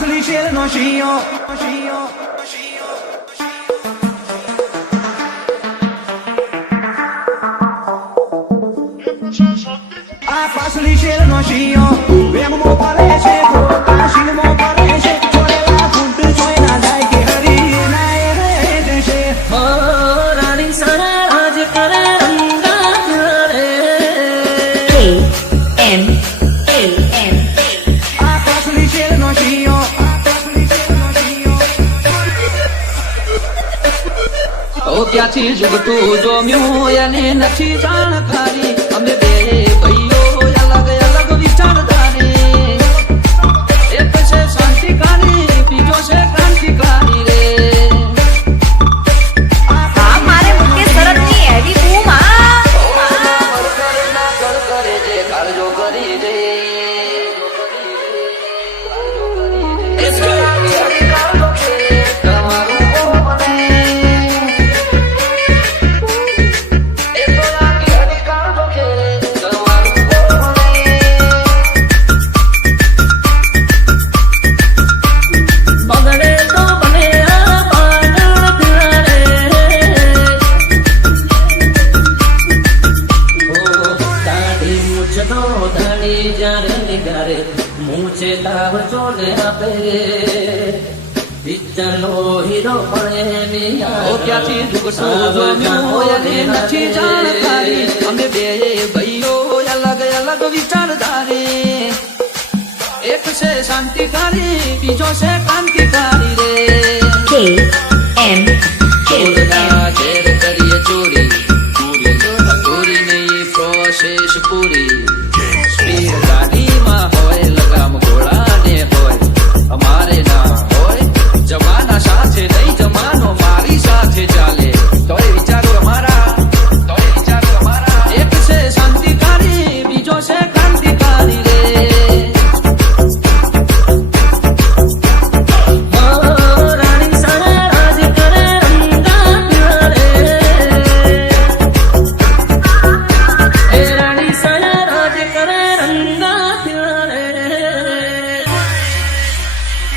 પાસલી share નો શિયો આ પાસલી share નો શિયો વેમો ફરે છે કાશીમો ફરે છે ચોરેલા ફૂટ જોઈ ના જાય કે હરી નાય રે દેશે રાણી સારા રાજ કરે રંગા રે KM આ પાસલી શેર નો શિયો ક્યાંથી જુગતું જોમ્યું એને નથી જાણકારી અમે બે ભાઈઓ અલગ અલગ વિચારધારી એક છે શાંતિકારી બીજો છે ક્રાંતિકારી રે હા મારે મુકેશ શરતની એવી બૂમ કરે જે કાળજો કરી દે ક્યાંથી દુખશું જોમ્યું એને નથી જાણકારી અમે બે ભાઈઓ અલગ અલગ વિચારધારી એક છે શાંતિકારી બીજો છે ક્રાંતિકારી રે KM ઝેર કરીએ ચોરી ચોરી નહીં પ્રોસેસ પૂરી સ્પીડ ગાડીમાં હોય લગામ ઘોડાને હોય અમારે ના હોય જમાના સાથે નહીં જમાનો મારી સાથે ચાલે તોય વિચારો અમારા એક છે શાંતિકારી બીજો છે ક્રાંતિકારી રે રાણી સારા રાજ કરે રંગા રે રાણી સારા રાજ કરે રંગા રે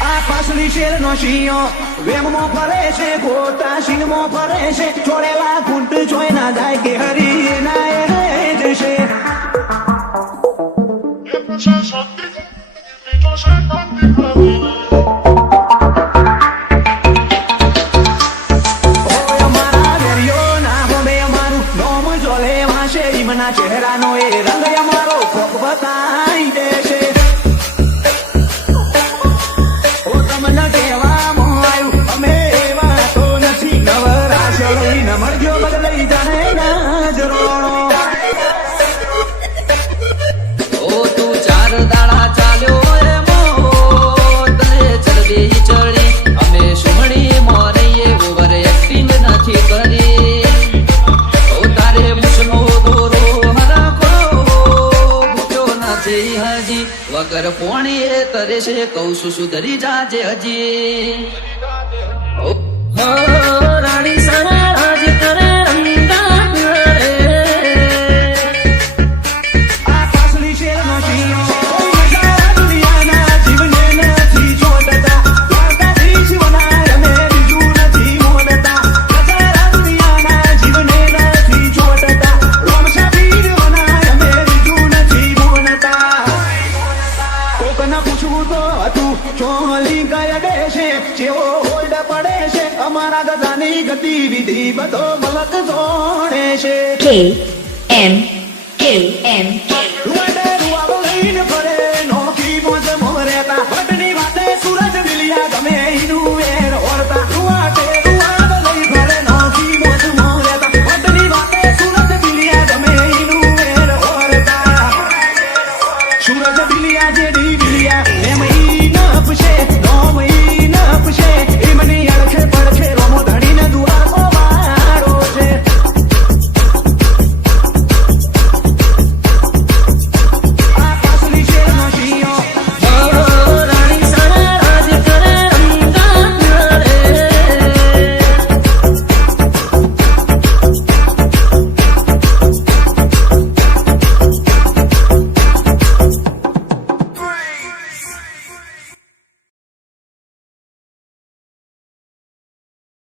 આ પાસલી શેર નો શિયો વેમો ફરે છે ગોતા શીલમો ફરે છે ચોરેલા ફૂટ જોઈ ના જાય કે હરી નાય રે દેશે ઓય અમારા વેરિયો ના હોમે અમારું નોમ જોલે વાશે ઈમના ચહેરાનો એ રંગ અમારો કોક બતાઈ દેશે ઓ તમને કહેવામાં આવ્યું અમે એવા તો નથી નવરાશ લઈને મળજો બદલાઈ જાણે નજરોણો ઓ તું ચાર દાડા ચાલ્યો એ મોતને ચરબી ચડી અમે સુમણી મોરઈએ ઓવર એક્ટિંગ નથી કરી ઓ તારે મુસનો દોરો હરખો ભૂખ્યો નથી હજી વગર પોણી એ કરે છે કૌ છું સુધરી જાજે હજી ઓ રાણી સારા રાજ કરે રંગા રે આ પાસલી શેર નો શિયો સારા દુનિયાના જીવને નથી છોડતા દ્વારકાધીશ શિવના રમે બીજું નથી મોડતા સારા દુનિયાના જીવને નથી છોડતા રોમશાબીર વના રમે બીજું નથી મોડતા કોકના પૂછવું તો હતું ચોલી કયા દેશે જેવો હોલ્ડ પડે છે અમારા ગજાની ગતિવિધિ બધો મલક જોડે છે KM